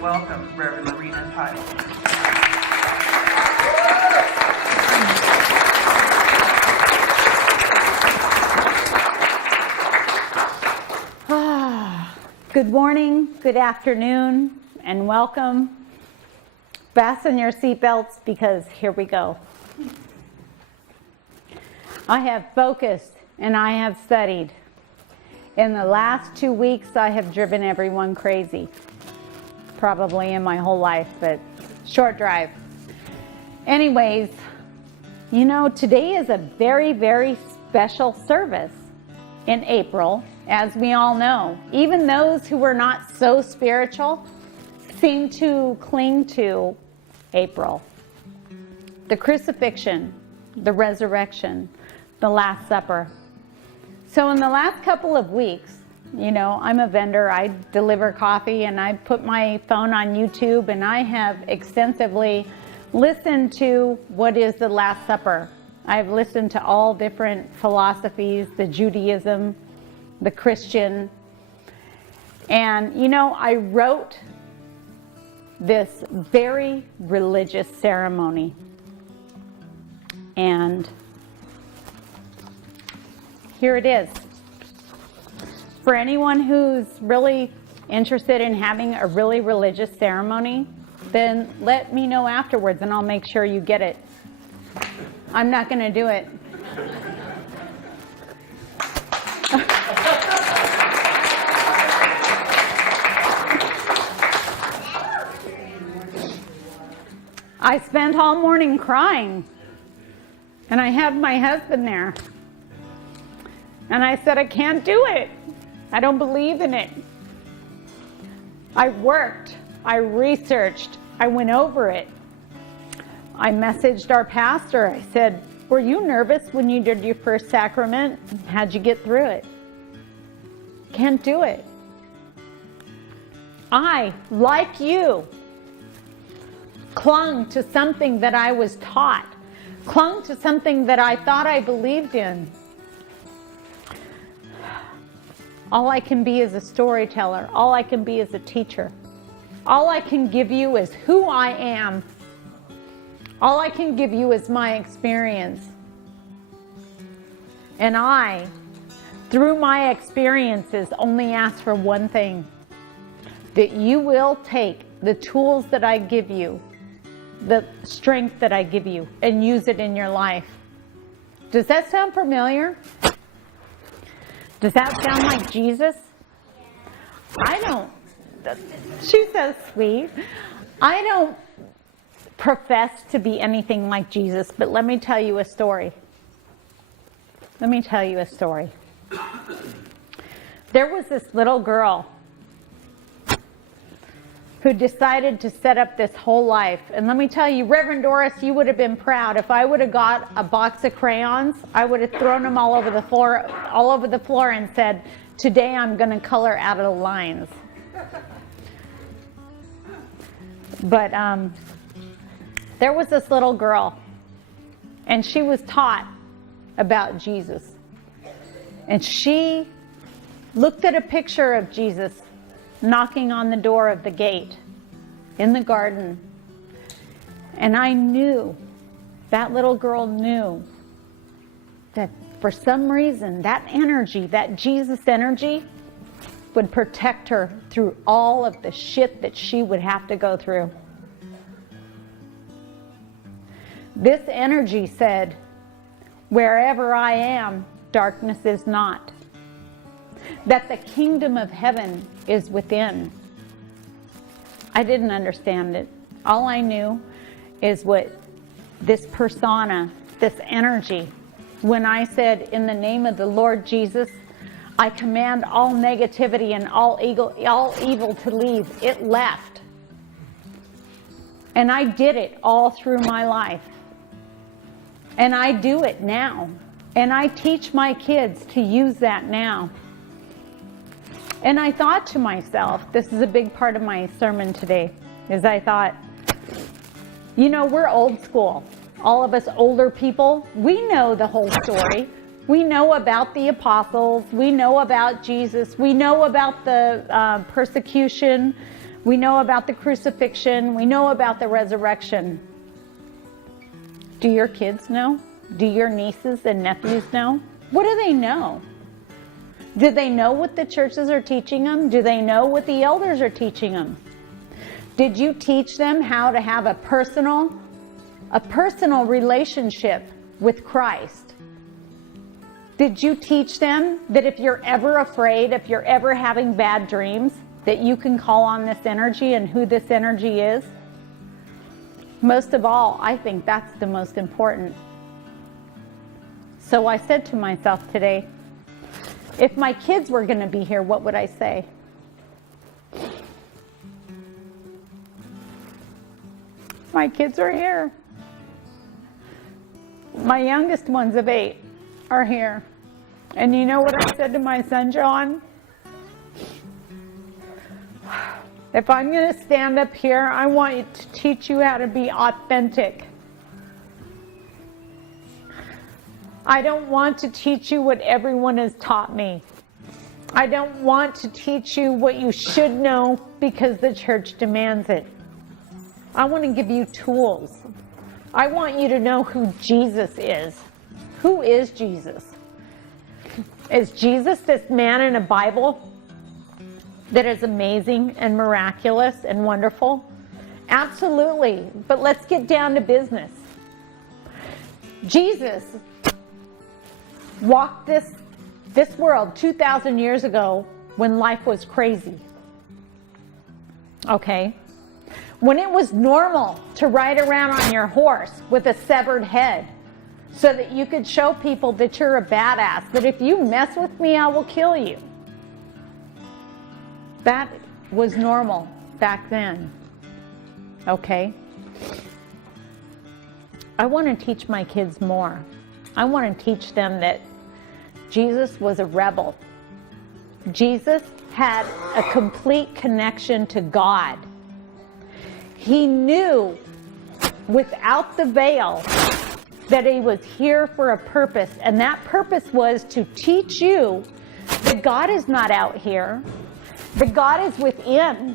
welcome Reverend Lorina and Pyle. Good morning, good afternoon, and welcome. Fasten your seatbelts because here we go. I have focused and I have studied. In the last 2 weeks, I have driven everyone crazy. Probably in my whole life, but short drive. Anyways, you know, today is a very, very special service in April, as we all know. Even those who were not so spiritual seem to cling to April. The crucifixion, the resurrection, the Last Supper. So in the last couple of weeks, you know, I'm a vendor, I deliver coffee, and I put my phone on YouTube, and I have extensively listened to what is the Last Supper. I've listened to all different philosophies, the Judaism, the Christian, and you know, I wrote this very religious ceremony, and here it is. For anyone who's really interested in having a really religious ceremony, then let me know afterwards and I'll make sure you get it. I'm not going to do it. I spent all morning crying, and I have my husband there. And I said, I can't do it. I don't believe in it. I worked, I researched, I went over it. I messaged our pastor. I said, were you nervous when you did your first sacrament? How'd you get through it? Can't do it. I, like you, clung to something that I was taught, clung to something that I thought I believed in. All I can be is a storyteller. All I can be is a teacher. All I can give you is who I am. All I can give you is my experience. And I, through my experiences, only ask for one thing: that you will take the tools that I give you, the strength that I give you, and use it in your life. Does that sound familiar? Does that sound like Jesus? I don't. She's so sweet. I don't profess to be anything like Jesus, but let me tell you a story. Let me tell you a story. There was this little girl who decided to set up this whole life. And let me tell you, Reverend Doris, you would have been proud. If I would have got a box of crayons, I would have thrown them all over the floor and said, today I'm going to color out of the lines. But there was this little girl, and she was taught about Jesus. And she looked at a picture of Jesus knocking on the door of the gate in the garden. And I knew, that little girl knew, that for some reason, that energy, that Jesus energy, would protect her through all of the shit that she would have to go through. This energy said, wherever I am, darkness is not. That the kingdom of heaven is within. I didn't understand it. All I knew is what this persona, this energy, when I said, in the name of the Lord Jesus, I command all negativity and all evil to leave, it left. And I did it all through my life. And I do it now. And I teach my kids to use that now. And I thought to myself, this is a big part of my sermon today, is I thought, you know, we're old school. All of us older people, we know the whole story. We know about the apostles. We know about Jesus. We know about the persecution. We know about the crucifixion. We know about the resurrection. Do your kids know? Do your nieces and nephews know? What do they know? Do they know what the churches are teaching them? Do they know what the elders are teaching them? Did you teach them how to have a personal relationship with Christ? Did you teach them that if you're ever afraid, if you're ever having bad dreams, that you can call on this energy and who this energy is? Most of all, I think that's the most important. So I said to myself today, if my kids were going to be here, what would I say? My kids are here. My youngest ones of 8 are here. And you know what I said to my son, John? If I'm going to stand up here, I want to teach you how to be authentic. I don't want to teach you what everyone has taught me. I don't want to teach you what you should know because the church demands it. I want to give you tools. I want you to know who Jesus is. Who is Jesus? Is Jesus this man in a Bible that is amazing and miraculous and wonderful? Absolutely. But let's get down to business. Jesus walked this world 2,000 years ago when life was crazy. Okay? When it was normal to ride around on your horse with a severed head so that you could show people that you're a badass, that if you mess with me, I will kill you. That was normal back then. Okay? I want to teach my kids more. I want to teach them that Jesus was a rebel. Jesus had a complete connection to God. He knew without the veil that he was here for a purpose, and that purpose was to teach you that God is not out here, that God is within,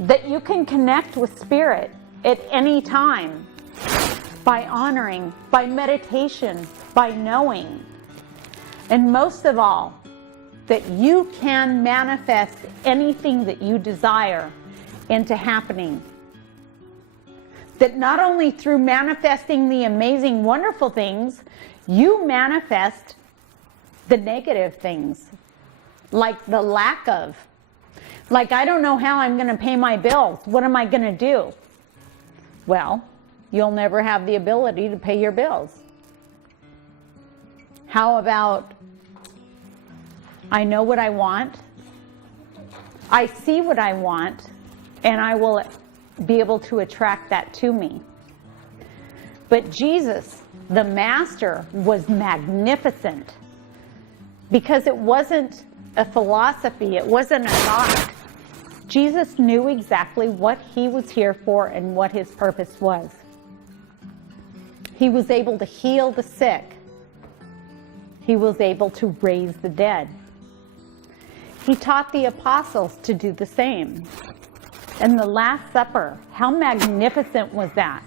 that you can connect with Spirit at any time by honoring, by meditation, by knowing, and most of all, that you can manifest anything that you desire into happening. That not only through manifesting the amazing, wonderful things, you manifest the negative things, like the lack of. Like, I don't know how I'm going to pay my bills. What am I going to do? Well, you'll never have the ability to pay your bills. How about, I know what I want, I see what I want, and I will be able to attract that to me. But Jesus, the Master, was magnificent because it wasn't a philosophy, it wasn't an art. Jesus knew exactly what he was here for and what his purpose was. He was able to heal the sick. He was able to raise the dead. He taught the apostles to do the same. And the Last Supper, how magnificent was that?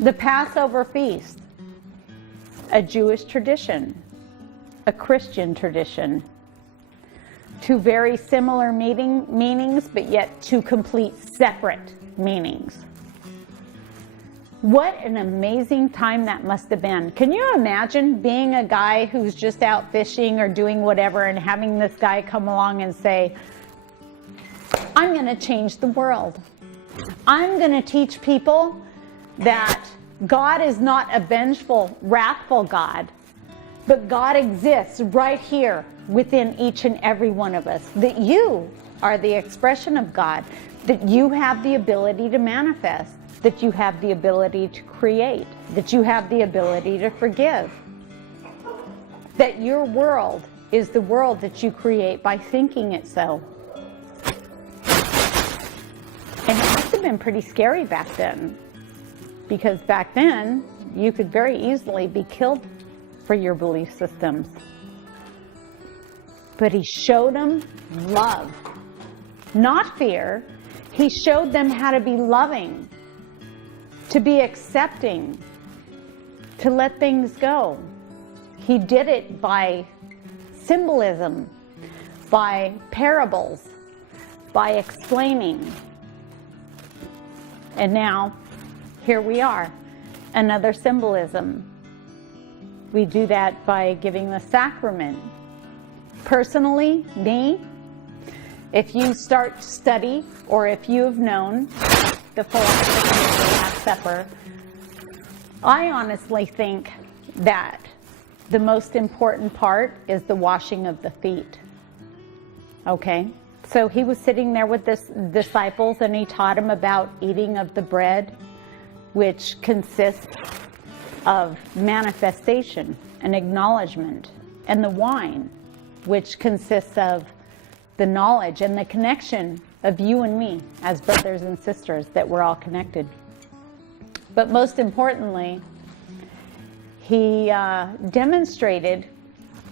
The Passover feast, a Jewish tradition, a Christian tradition. Two very similar meanings, but yet two complete separate meanings. What an amazing time that must have been. Can you imagine being a guy who's just out fishing or doing whatever and having this guy come along and say, I'm going to change the world. I'm going to teach people that God is not a vengeful, wrathful God, but God exists right here within each and every one of us. That you are the expression of God, that you have the ability to manifest, that you have the ability to create, that you have the ability to forgive, that your world is the world that you create by thinking it so. And it must have been pretty scary back then, because back then you could very easily be killed for your belief systems. But he showed them love. not fear. He showed them how to be loving, to be accepting, to let things go. He did it by symbolism, by parables, by explaining. And now, here we are, another symbolism. We do that by giving the sacrament. Personally, me, if you start to study, or if you have known the philosophy of the Last Supper, I honestly think that the most important part is the washing of the feet. Okay? So he was sitting there with his disciples, and he taught them about eating of the bread, which consists of manifestation and acknowledgement, and the wine, which consists of the knowledge and the connection of you and me as brothers and sisters, that we're all connected. But most importantly, he demonstrated,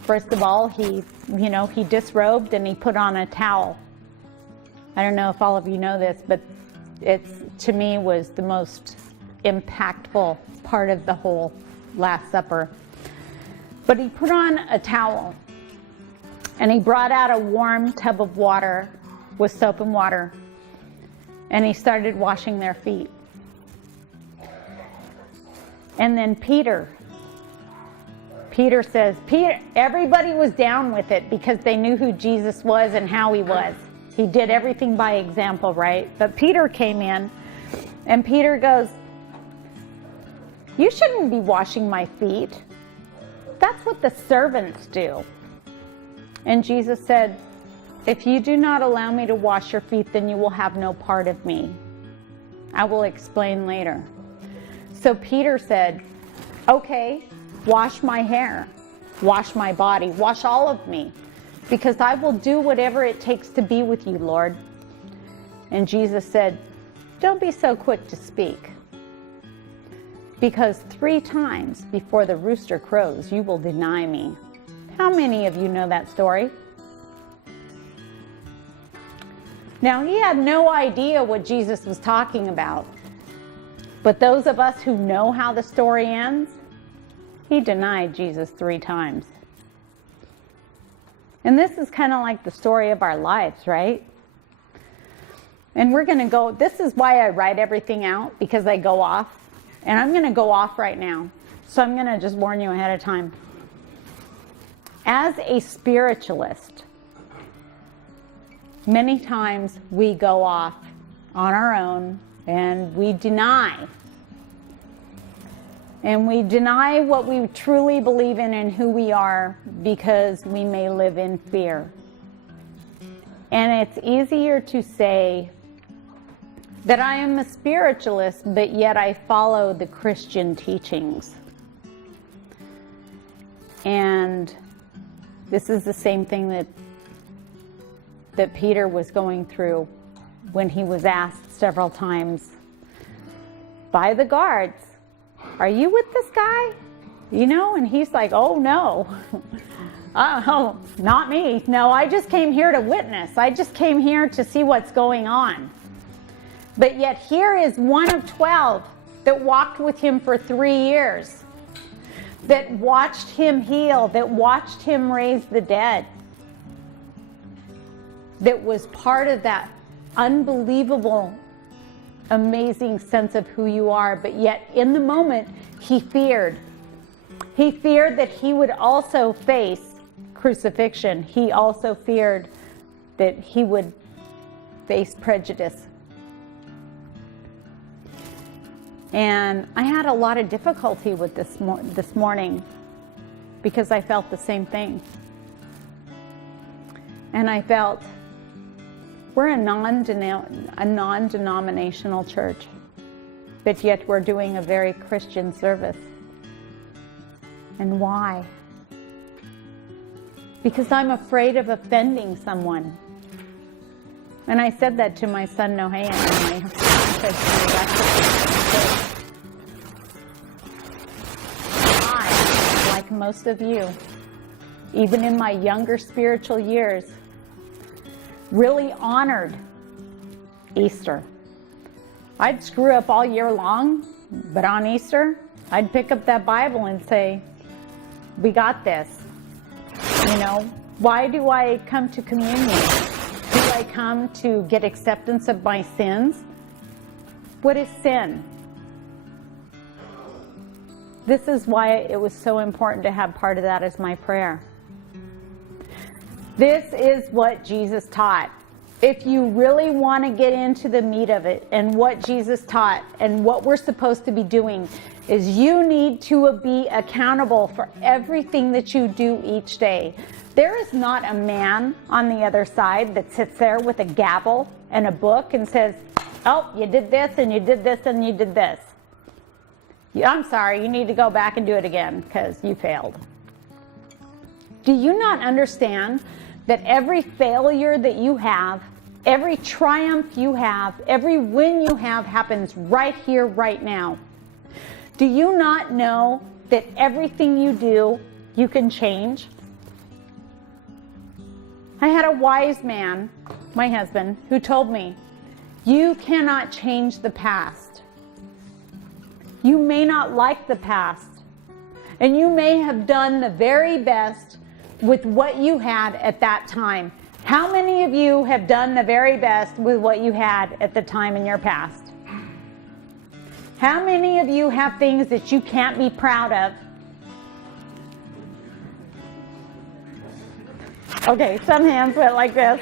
first of all, he disrobed and he put on a towel. I don't know if all of you know this, but it's, to me, was the most impactful part of the whole Last Supper. But he put on a towel, and he brought out a warm tub of water with soap and water, and he started washing their feet. And then Peter says, everybody was down with it because they knew who Jesus was and how he was. He did everything by example, right? But Peter came in, and Peter goes, you shouldn't be washing my feet. That's what the servants do. And Jesus said, if you do not allow me to wash your feet, then you will have no part of me. I will explain later. So Peter said, okay, wash my hair, wash my body, wash all of me, because I will do whatever it takes to be with you, Lord. And Jesus said, don't be so quick to speak, because 3 times before the rooster crows, you will deny me. How many of you know that story? Now, he had no idea what Jesus was talking about. But those of us who know how the story ends, he denied Jesus 3 times. And this is kind of like the story of our lives, right? And we're going to go, this is why I write everything out, because I go off. And I'm going to go off right now. So I'm going to just warn you ahead of time. As a spiritualist, many times we go off on our own and we deny. And we deny what we truly believe in and who we are, because we may live in fear. And it's easier to say that I am a spiritualist, but yet I follow the Christian teachings. And this is the same thing that Peter was going through when he was asked several times by the guards, are you with this guy? And he's like, oh no, oh, not me. No, I just came here to witness. I just came here to see what's going on. But yet here is one of 12 that walked with him for 3 years, that watched him heal, that watched him raise the dead, that was part of that unbelievable, amazing sense of who you are. But yet in the moment, he feared. He feared that he would also face crucifixion. He also feared that he would face prejudice. And I had a lot of difficulty with this morning, because I felt the same thing. And I felt, we're a non-denominational church, but yet we're doing a very Christian service. And why? Because I'm afraid of offending someone. And I said that to my son Nohayan, and my husband said to me, that's I, like most of you, even in my younger spiritual years, really honored Easter. I'd screw up all year long, but on Easter, I'd pick up that Bible and say, we got this. You know, why do I come to communion? Do I come to get acceptance of my sins? What is sin? This is why it was so important to have part of that as my prayer. This is what Jesus taught. If you really want to get into the meat of it and what Jesus taught and what we're supposed to be doing, is you need to be accountable for everything that you do each day. There is not a man on the other side that sits there with a gavel and a book and says, oh, you did this and you did this and you did this. I'm sorry, you need to go back and do it again because you failed. Do you not understand that every failure that you have, every triumph you have, every win you have happens right here, right now? Do you not know that everything you do, you can change? I had a wise man, my husband, who told me, you cannot change the past. You may not like the past, and you may have done the very best with what you had at that time. How many of you have done the very best with what you had at the time in your past? How many of you have things that you can't be proud of? Okay, some hands went like this.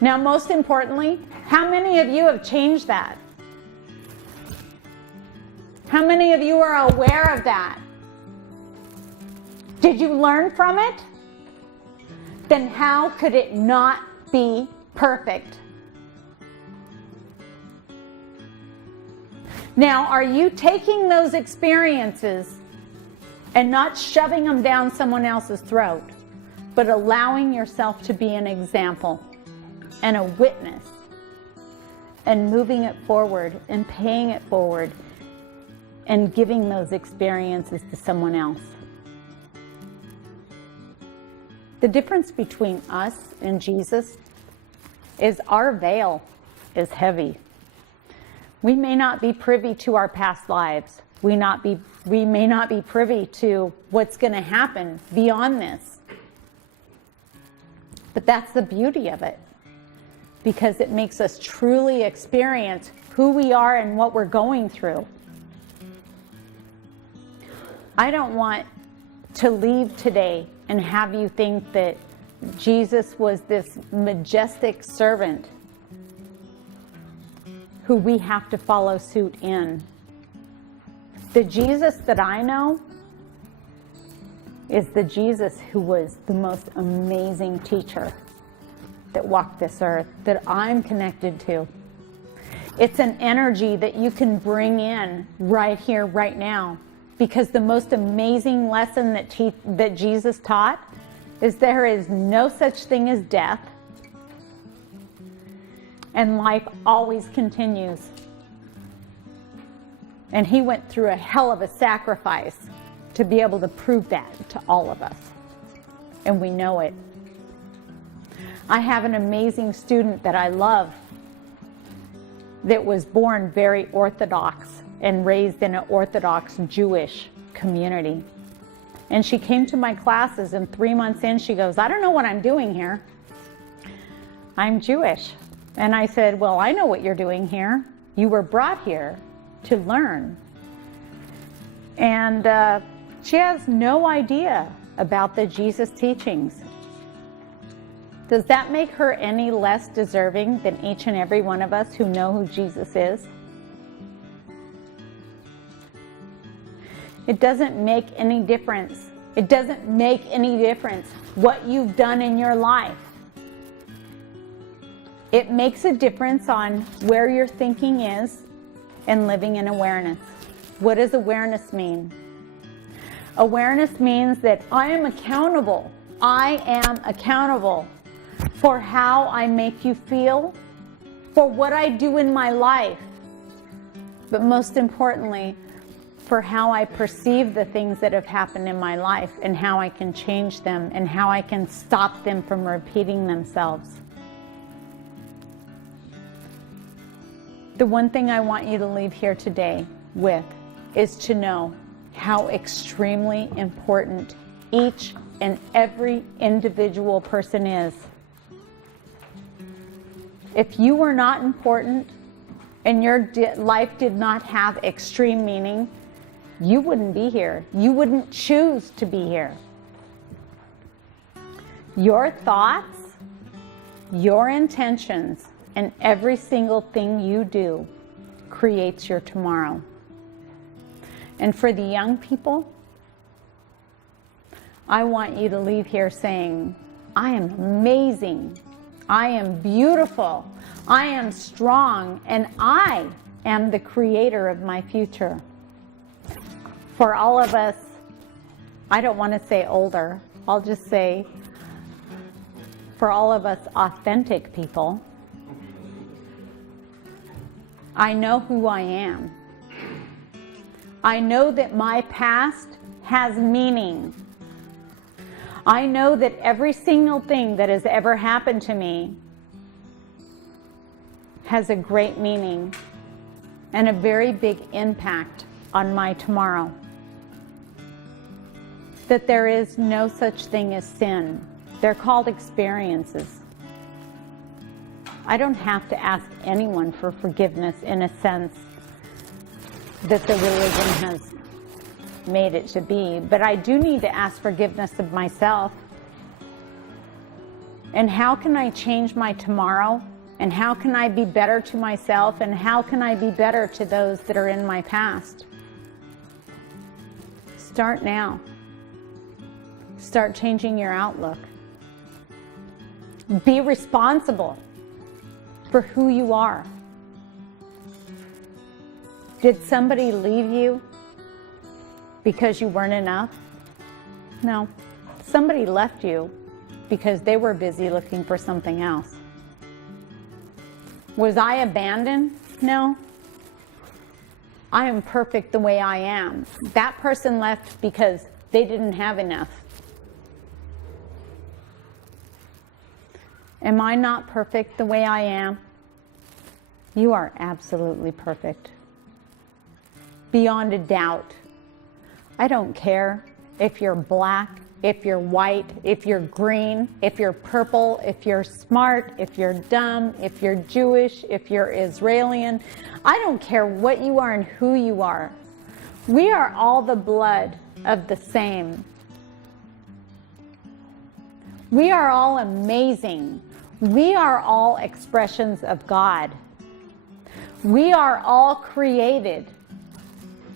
Now, most importantly, how many of you have changed that? How many of you are aware of that? Did you learn from it? Then how could it not be perfect? Now, are you taking those experiences and not shoving them down someone else's throat, but allowing yourself to be an example and a witness and moving it forward and paying it forward and giving those experiences to someone else? The difference between us and Jesus is our veil is heavy. We may not be privy to our past lives. We may not be privy to what's going to happen beyond this. But that's the beauty of it, because it makes us truly experience who we are and what we're going through. I don't want to leave today and have you think that Jesus was this majestic servant who we have to follow suit in. The Jesus that I know is the Jesus who was the most amazing teacher that walked this earth, that I'm connected to. It's an energy that you can bring in right here, right now. Because the most amazing lesson that Jesus taught is there is no such thing as death, and life always continues. And he went through a hell of a sacrifice to be able to prove that to all of us. And we know it. I have an amazing student that I love that was born very Orthodox and raised in an Orthodox Jewish community. And she came to my classes, and 3 months in, she goes, I don't know what I'm doing here. I'm Jewish. And I said, well, I know what you're doing here. You were brought here to learn. And she has no idea about the Jesus teachings. Does that make her any less deserving than each and every one of us who know who Jesus is? It doesn't make any difference. It doesn't make any difference what you've done in your life. It makes a difference on where your thinking is and living in awareness. What does awareness mean? Awareness means that I am accountable. I am accountable for how I make you feel, for what I do in my life, but most importantly, for how I perceive the things that have happened in my life and how I can change them and how I can stop them from repeating themselves. The one thing I want you to leave here today with is to know how extremely important each and every individual person is. If you were not important and your life did not have extreme meaning, you wouldn't be here. You wouldn't choose to be here. Your thoughts, your intentions, and every single thing you do creates your tomorrow. And for the young people, I want you to leave here saying, I am amazing, I am beautiful, I am strong, and I am the creator of my future. For all of us, I don't want to say older, I'll just say, for all of us authentic people, I know who I am. I know that my past has meaning. I know that every single thing that has ever happened to me has a great meaning and a very big impact on my tomorrow. That there is no such thing as sin. They're called experiences. I don't have to ask anyone for forgiveness in a sense that the religion has made it to be, but I do need to ask forgiveness of myself. And how can I change my tomorrow? And how can I be better to myself? And how can I be better to those that are in my past? Start now. Start changing your outlook. Be responsible for who you are. Did somebody leave you because you weren't enough? No. Somebody left you because they were busy looking for something else. Was I abandoned? No. I am perfect the way I am. That person left because they didn't have enough. Am I not perfect the way I am? You are absolutely perfect. Beyond a doubt. I don't care if you're black, if you're white, if you're green, if you're purple, if you're smart, if you're dumb, if you're Jewish, if you're Israeli. I don't care what you are and who you are. We are all the blood of the same. We are all amazing. We are all expressions of God. We are all created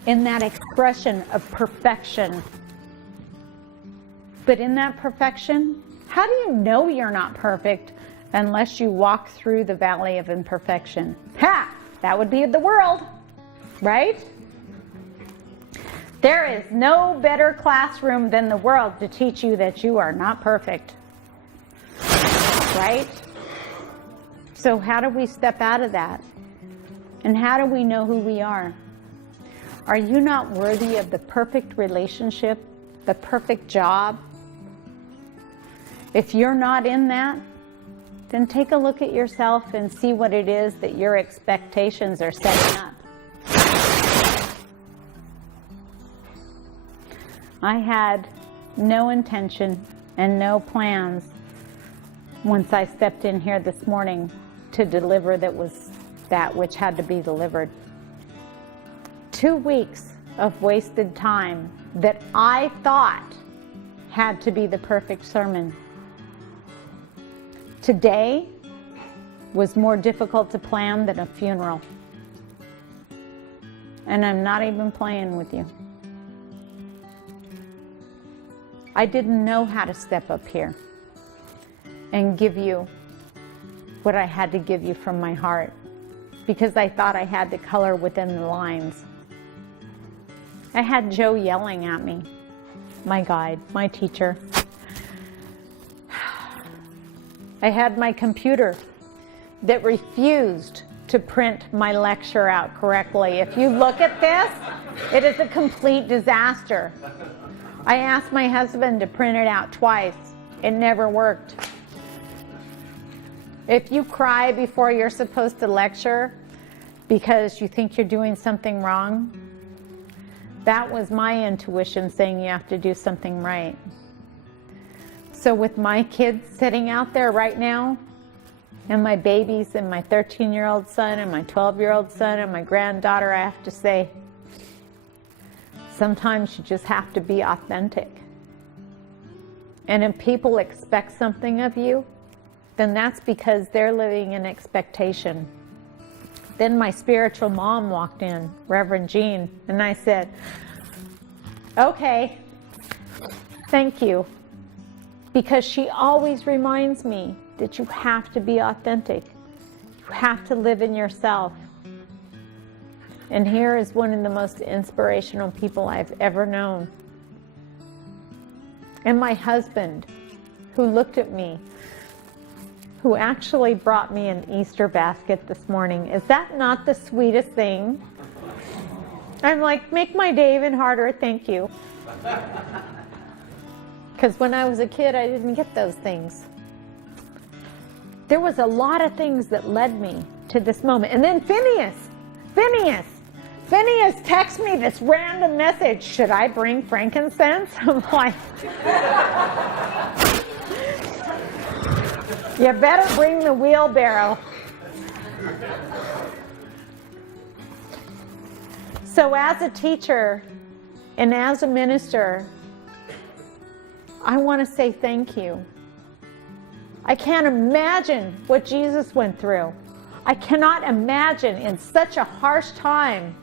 in that expression of perfection. But in that perfection, how do you know you're not perfect unless you walk through the valley of imperfection? Ha! That would be the world, right? There is no better classroom than the world to teach you that you are not perfect, right? So how do we step out of that? And how do we know who we are? Are you not worthy of the perfect relationship, the perfect job? If you're not in that, then take a look at yourself and see what it is that your expectations are setting up. I had no intention and no plans once I stepped in here this morning to deliver that which had to be delivered. 2 weeks of wasted time that I thought had to be the perfect sermon. Today was more difficult to plan than a funeral. And I'm not even playing with you. I didn't know how to step up here and give you what I had to give you from my heart because I thought I had to color within the lines. I had Joe yelling at me, my guide, my teacher. I had my computer that refused to print my lecture out correctly. If you look at this, it is a complete disaster. I asked my husband to print it out twice. It never worked. If you cry before you're supposed to lecture, because you think you're doing something wrong. That was my intuition saying you have to do something right. So with my kids sitting out there right now, and my babies and my 13-year-old son and my 12-year-old son and my granddaughter, I have to say, sometimes you just have to be authentic. And if people expect something of you, then that's because they're living in expectation. Then my spiritual mom walked in, Reverend Jean, and I said, okay, thank you. Because she always reminds me that you have to be authentic. You have to live in yourself. And here is one of the most inspirational people I've ever known. And my husband, who looked at me, who actually brought me an Easter basket this morning. Is that not the sweetest thing? I'm like, make my day even harder, thank you. Because when I was a kid, I didn't get those things. There was a lot of things that led me to this moment. And then Phineas texts me this random message. Should I bring frankincense? I'm like, you better bring the wheelbarrow. So as a teacher and as a minister, I want to say thank you. I can't imagine what Jesus went through. I cannot imagine in such a harsh time.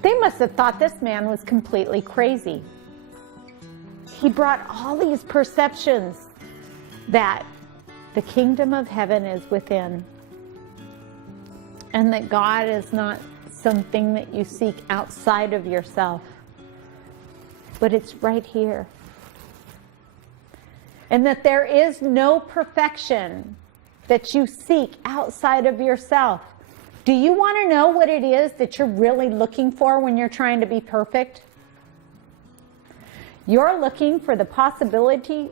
They must have thought this man was completely crazy. He brought all these perceptions that the kingdom of heaven is within, and that God is not something that you seek outside of yourself, but it's right here. And that there is no perfection that you seek outside of yourself. Do you want to know what it is that you're really looking for when you're trying to be perfect? You're looking for the possibility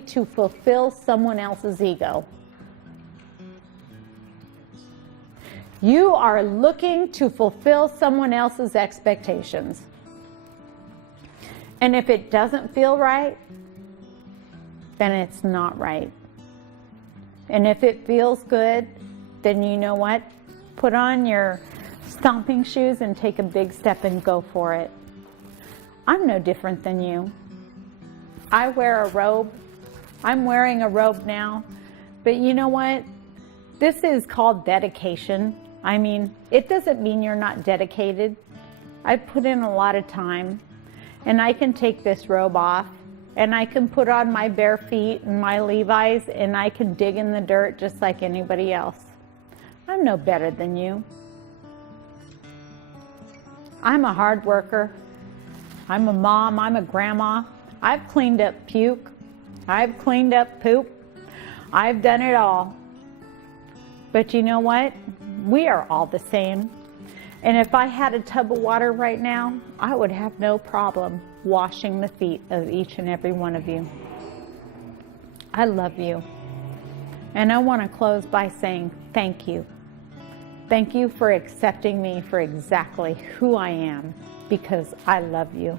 to fulfill someone else's ego. You are looking to fulfill someone else's expectations. And if it doesn't feel right, then it's not right. And if it feels good, then you know what? Put on your stomping shoes and take a big step and go for it. I'm no different than you. I wear a robe. I'm wearing a robe now. But you know what? This is called dedication. I mean, it doesn't mean you're not dedicated. I've put in a lot of time. And I can take this robe off. And I can put on my bare feet and my Levi's. And I can dig in the dirt just like anybody else. I'm no better than you. I'm a hard worker. I'm a mom, I'm a grandma. I've cleaned up puke. I've cleaned up poop. I've done it all. But you know what? We are all the same. And if I had a tub of water right now, I would have no problem washing the feet of each and every one of you. I love you. And I want to close by saying thank you. Thank you for accepting me for exactly who I am, because I love you.